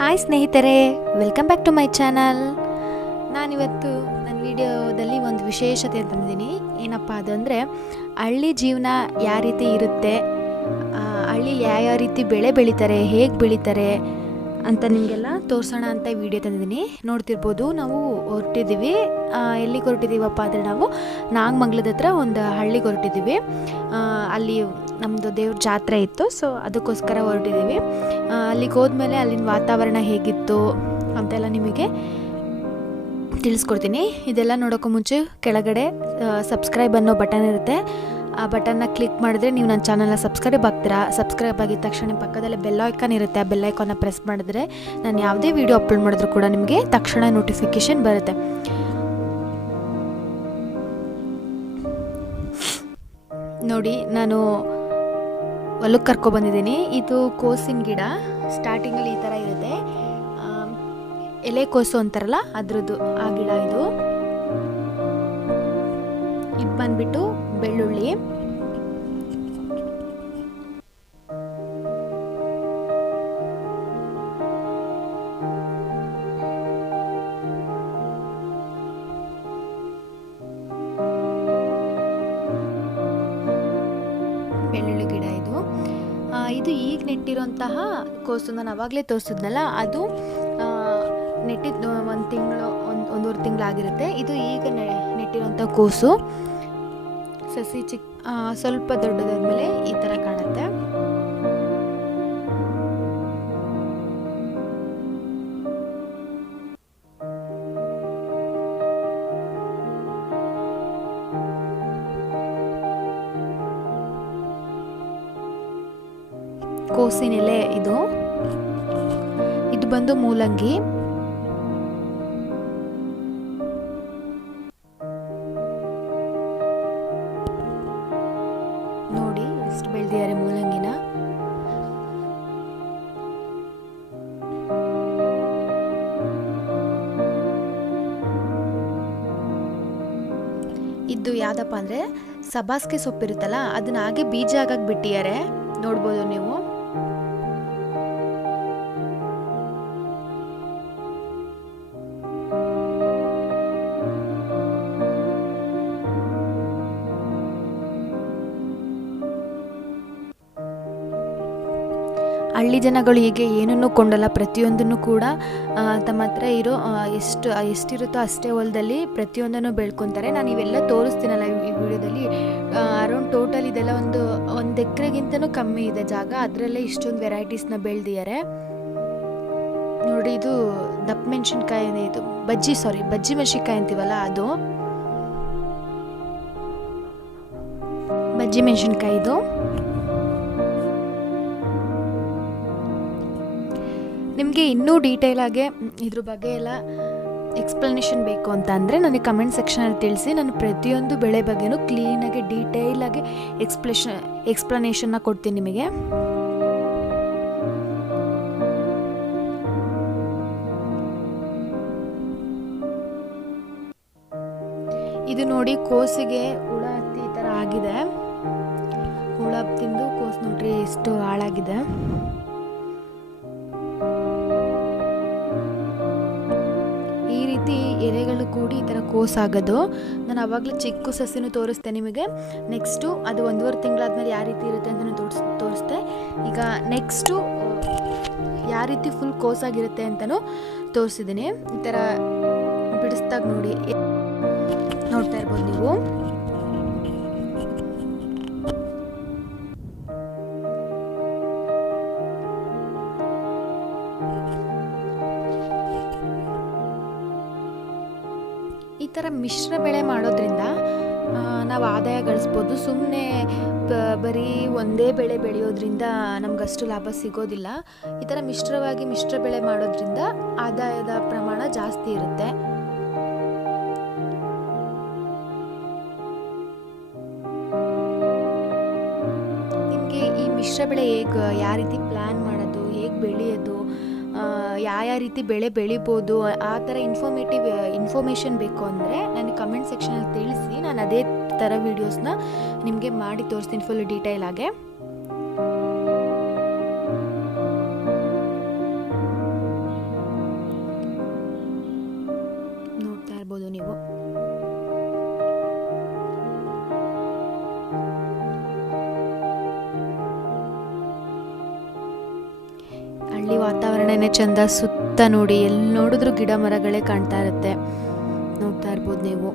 Hi ಸ್ನೇಹಿತರೆ, welcome back to my channel. ನಾನಿವತ್ತು ನನ್ನ ವಿಡಿಯೋದಲ್ಲಿ ಒಂದು ವಿಶೇಷತೆ ತಂದಿದ್ದೀನಿ. ಏನಪ್ಪ ಅದಂದರೆ, ಹಳ್ಳಿ ಜೀವನ ಯಾವ ರೀತಿ ಇರುತ್ತೆ, ಹಳ್ಳಿ ಯಾವ ರೀತಿ ಬೆಳೆ ಬೆಳೀತಾರೆ, ಹೇಗೆ ಬೆಳೀತಾರೆ ಅಂತ ನಿಮಗೆಲ್ಲ ತೋರಿಸೋಣ ಅಂತ ವಿಡಿಯೋ ತಂದಿದ್ದೀನಿ. ನೋಡ್ತಿರ್ಬೋದು, ನಾವು ಹೊರಟಿದ್ದೀವಿ. ಎಲ್ಲಿಗೆ ಹೊರಟಿದ್ದೀವಪ್ಪ ಅಂದರೆ, ನಾವು ನಾಗಮಂಗಲದ ಹತ್ರ ಒಂದು ಹಳ್ಳಿಗೆ ಹೊರಟಿದ್ದೀವಿ. ಅಲ್ಲಿ ನಮ್ಮದು ದೇವ್ರ ಜಾತ್ರೆ ಇತ್ತು, ಸೊ ಅದಕ್ಕೋಸ್ಕರ ಹೊರಟಿದ್ದೀವಿ. ಅಲ್ಲಿಗೆ ಹೋದ್ಮೇಲೆ ಅಲ್ಲಿನ ವಾತಾವರಣ ಹೇಗಿತ್ತು ಅಂತೆಲ್ಲ ನಿಮಗೆ ತಿಳಿಸ್ಕೊಡ್ತೀನಿ. ಇದೆಲ್ಲ ನೋಡೋಕ್ಕೂ ಮುಂಚೆ ಕೆಳಗಡೆ ಸಬ್ಸ್ಕ್ರೈಬ್ ಅನ್ನೋ ಬಟನ್ ಇರುತ್ತೆ. ಆ ಬಟನ್ನ ಕ್ಲಿಕ್ ಮಾಡಿದ್ರೆ ನೀವು ನನ್ನ ಚಾನಲ್ನ ಸಬ್ಸ್ಕ್ರೈಬ್ ಆಗ್ತೀರಾ. ಸಬ್ಸ್ಕ್ರೈಬ್ ಆಗಿದ ತಕ್ಷಣ ಪಕ್ಕದಲ್ಲೇ ಬೆಲ್ ಐಕಾನ್ ಇರುತ್ತೆ. ಆ ಬೆಲ್ ಐಕಾನ್ನ ಪ್ರೆಸ್ ಮಾಡಿದ್ರೆ ನಾನು ಯಾವುದೇ ವಿಡಿಯೋ ಅಪ್ಲೋಡ್ ಮಾಡಿದ್ರು ಕೂಡ ನಿಮಗೆ ತಕ್ಷಣ ನೋಟಿಫಿಕೇಷನ್ ಬರುತ್ತೆ. ನೋಡಿ, ನಾನು ಹೊಲಕ್ಕೆ ಕರ್ಕೊಬಂದಿದ್ದೀನಿ. ಇದು ಕೋಸಿನ ಗಿಡ. ಸ್ಟಾರ್ಟಿಂಗಲ್ಲಿ ಈ ಥರ ಇರುತ್ತೆ, ಎಲೆ ಕೋಸು ಅಂತಾರಲ್ಲ ಅದ್ರದ್ದು ಆ ಗಿಡ ಇದು. ಇದು ಬಂದ್ಬಿಟ್ಟು ಬೆಳ್ಳುಳ್ಳಿ. ಬೆಳ್ಳುಳ್ಳಿ ಗಿಡ ಇದು. ಇದು ಈಗ ನೆಟ್ಟಿರೋಂತಹ ಕೋಸು, ನಾನು ಅವಾಗಲೇ ತೋರಿಸಿದ್ನಲ್ಲ, ಅದು ನೆಟ್ಟಿದ್ದು ಒಂದು ತಿಂಗಳು ಒಂದೂವರೆ ತಿಂಗಳಾಗಿರುತ್ತೆ. ಇದು ಈಗ ನೆಟ್ಟಿರೋಂಥ ಕೋಸು. ಸಸಿ ಸ್ವಲ್ಪ ದೊಡ್ಡದಾದ್ಮೇಲೆ ಈ ಥರ ಕಾಣುತ್ತೆ. ಕೋಸಿನ ಎಲೆ ಇದು. ಇದು ಬಂದು ಮೂಲಂಗಿ. ನೋಡಿ ಎಷ್ಟು ಬೆಳೆದಿದ್ದಾರೆ ಮೂಲಂಗಿನ. ಇದು ಯಾವ್ದಪ್ಪ ಅಂದರೆ, ಸಬ್ಬಾಸ್ಗೆ ಸೊಪ್ಪಿರುತ್ತಲ್ಲ, ಅದನ್ನ ಹಾಗೆ ಬೀಜ ಆಗಾಗ ಬಿಟ್ಟಿದ್ದಾರೆ, ನೋಡ್ಬೋದು ನೀವು. ಹಳ್ಳಿ ಜನಗಳು ಹೀಗೆ ಏನನ್ನೂ ಕೊಂಡಲ್ಲ, ಪ್ರತಿಯೊಂದನ್ನು ಕೂಡ ತಮ್ಮ ಹತ್ರ ಇರೋ ಎಷ್ಟಿರುತ್ತೋ ಅಷ್ಟೇ ಹೊಲದಲ್ಲಿ ಪ್ರತಿಯೊಂದನ್ನು ಬೆಳ್ಕೊತಾರೆ. ನಾನು ಇವೆಲ್ಲ ತೋರಿಸ್ತೀನಲ್ಲ ಈ ವಿಡಿಯೋದಲ್ಲಿ. ಅರೌಂಡ್ ಟೋಟಲ್ ಇದೆಲ್ಲ ಒಂದು ಎಕರೆಗಿಂತನೂ ಕಮ್ಮಿ ಇದೆ ಜಾಗ, ಅದರಲ್ಲೇ ಇಷ್ಟೊಂದು ವೆರೈಟೀಸ್ನ ಬೆಳೆದಿದ್ದಾರೆ. ನೋಡಿ, ಇದು ದಪ್ಪ ಮೆಣಸಿನ್ಕಾಯಿ, ಇದು ಬಜ್ಜಿ ಮೆಣಸಿನ್ಕಾಯಿ ಅಂತೀವಲ್ಲ, ಅದು ಬಜ್ಜಿ ಮೆಣಸಿನ್ಕಾಯಿ ಇದು. ನಿಮಗೆ ಇನ್ನೂ ಡೀಟೇಲಾಗಿ ಇದ್ರ ಬಗ್ಗೆ ಎಲ್ಲ ಎಕ್ಸ್ಪ್ಲನೇಷನ್ ಬೇಕು ಅಂತ ಅಂದರೆ ನನಗೆ ಕಮೆಂಟ್ ಸೆಕ್ಷನಲ್ಲಿ ತಿಳಿಸಿ. ನಾನು ಪ್ರತಿಯೊಂದು ಬೆಳೆ ಬಗ್ಗೆನೂ ಕ್ಲೀನಾಗಿ ಡೀಟೇಲಾಗಿ ಎಕ್ಸ್ಪ್ಲನೇಷನ್ನ ಕೊಡ್ತೀನಿ ನಿಮಗೆ. ಇದು ನೋಡಿ, ಕೋಸಿಗೆ ಹುಳ ಹತ್ತಿ ಈ ಥರ ಆಗಿದೆ. ಹುಳ ತಿಂದು ಕೋಸು ನೋಡ್ರಿ ಎಷ್ಟು ಹಾಳಾಗಿದೆ. ಈ ರೀತಿ ಎಲೆಗಳು ಕೂಡಿ ಈ ಥರ ಕೋಸಾಗೋದು. ನಾನು ಆವಾಗಲೇ ಚಿಕ್ಕ ಸಸಿನೂ ತೋರಿಸ್ತೆ ನಿಮಗೆ. ನೆಕ್ಸ್ಟು ಅದು 1.5 ತಿಂಗಳಾದ್ಮೇಲೆ ಯಾವ ರೀತಿ ಇರುತ್ತೆ ಅಂತ ತೋರಿಸ್ತೆ. ಈಗ ನೆಕ್ಸ್ಟು ಯಾವ ರೀತಿ ಫುಲ್ ಕೋಸಾಗಿರುತ್ತೆ ಅಂತಲೂ ತೋರಿಸಿದ್ದೀನಿ. ಈ ಥರ ಬಿಡಿಸ್ದಾಗ ನೋಡಿ, ನೋಡ್ತಾ ಇರ್ಬೋದು ನೀವು. ಈ ಥರ ಮಿಶ್ರ ಬೆಳೆ ಮಾಡೋದ್ರಿಂದ ನಾವು ಆದಾಯ ಗಳಿಸ್ಬೋದು. ಸುಮ್ಮನೆ ಬರೀ ಒಂದೇ ಬೆಳೆ ಬೆಳೆಯೋದ್ರಿಂದ ನಮಗಷ್ಟು ಲಾಭ ಸಿಗೋದಿಲ್ಲ. ಈ ಥರ ಮಿಶ್ರ ಬೆಳೆ ಮಾಡೋದ್ರಿಂದ ಆದಾಯದ ಪ್ರಮಾಣ ಜಾಸ್ತಿ ಇರುತ್ತೆ. ನಿಮಗೆ ಈ ಮಿಶ್ರ ಬೆಳೆ ಯಾವ ರೀತಿ ಪ್ಲ್ಯಾನ್ ಮಾಡೋದು, ಹೇಗೆ ಬೆಳೆಯೋದು, ಯಾವ ರೀತಿ ಬೆಳೆ ಬೆಳಿಬೋದು, ಆ ಥರ ಇನ್ಫಾರ್ಮೇಷನ್ ಬೇಕು ಅಂದರೆ ನನಗೆ ಕಮೆಂಟ್ ಸೆಕ್ಷನಲ್ಲಿ ತಿಳಿಸಿ. ನಾನು ಅದೇ ಥರ ವೀಡಿಯೋಸ್ನ ನಿಮಗೆ ಮಾಡಿ ತೋರಿಸ್ತೀನಿ ಫುಲ್ ಡೀಟೇಲ್ ಆಗಿ. ಹಳ್ಳಿ ವಾತಾವರಣನೇ ಚಂದ. ಸುತ್ತ ನೋಡಿ, ಎಲ್ಲಿ ನೋಡಿದ್ರೂ ಗಿಡ ಮರಗಳೇ ಕಾಣ್ತಾ ಇರುತ್ತೆ, ನೋಡ್ತಾ ಇರ್ಬೋದು ನೀವು.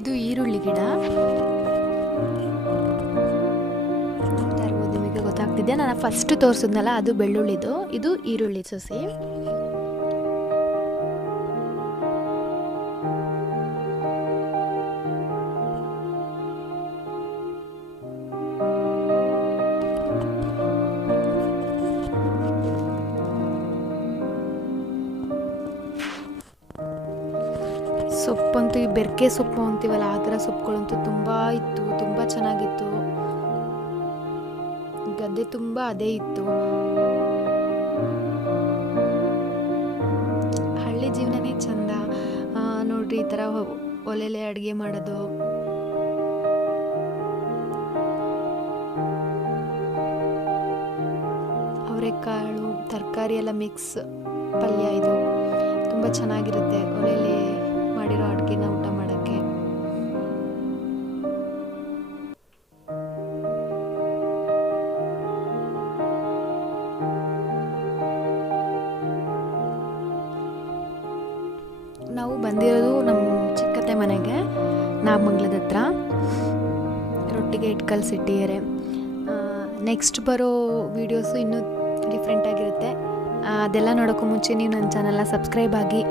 ಇದು ಈರುಳ್ಳಿ ಗಿಡ ನೋಡ್ತಾ ಇರ್ಬೋದು, ನಿಮಗೆ ಗೊತ್ತಾಗ್ತಿದೆ. ನಾನು ಫಸ್ಟ್ ತೋರಿಸಿದ್ನಲ್ಲ ಅದು ಬೆಳ್ಳುಳ್ಳಿದು, ಇದು ಈರುಳ್ಳಿ ಸಸಿ. ಸೊಪ್ಪಂತೂ ಈ ಬೆರ್ಕೆ ಸೊಪ್ಪು ಅಂತೀವಲ್ಲ, ಆ ಥರ ಸೊಪ್ಪುಗಳಂತೂ ತುಂಬ ಇತ್ತು, ತುಂಬ ಚೆನ್ನಾಗಿತ್ತು. ಗದ್ದೆ ತುಂಬ ಅದೇ ಇತ್ತು. ಹಳ್ಳಿ ಜೀವನನೇ ಚಂದ ನೋಡ್ರಿ. ಈ ಥರ ಒಲೆಲೆ ಅಡುಗೆ ಮಾಡೋದು, ಅವರೆಕಾಳು ತರಕಾರಿ ಎಲ್ಲ ಮಿಕ್ಸ್ ಪಲ್ಯ, ಇದು ತುಂಬ ಚೆನ್ನಾಗಿರುತ್ತೆ ಒಲೆಲೆ ಮಾಡಿರೋ ಅಡುಗೆನ ಊಟ ಮಾಡೋಕ್ಕೆ. ನಾವು ಬಂದಿರೋದು ನಮ್ಮ ಚಿಕ್ಕತ್ತೆ ಮನೆಗೆ, ನಾಗಮಂಗಲದ ಹತ್ರ. ರೊಟ್ಟಿಗೆ ಇಟ್ಟು ಕಲಸಿಟ್ಟಿದ್ದಾರೆ. ನೆಕ್ಸ್ಟ್ ಬರೋ ವೀಡಿಯೋಸು ಇನ್ನೂ ಡಿಫ್ರೆಂಟಾಗಿರುತ್ತೆ. ಅದೆಲ್ಲ ನೋಡೋಕ್ಕೂ ಮುಂಚೆ ನೀವು ನನ್ನ ಚಾನಲ್ನ ಸಬ್ಸ್ಕ್ರೈಬ್ ಆಗಿ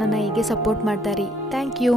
ನನ್ನ ಹೀಗೆ ಸಪೋರ್ಟ್ ಮಾಡ್ತಾರಿ. Thank you.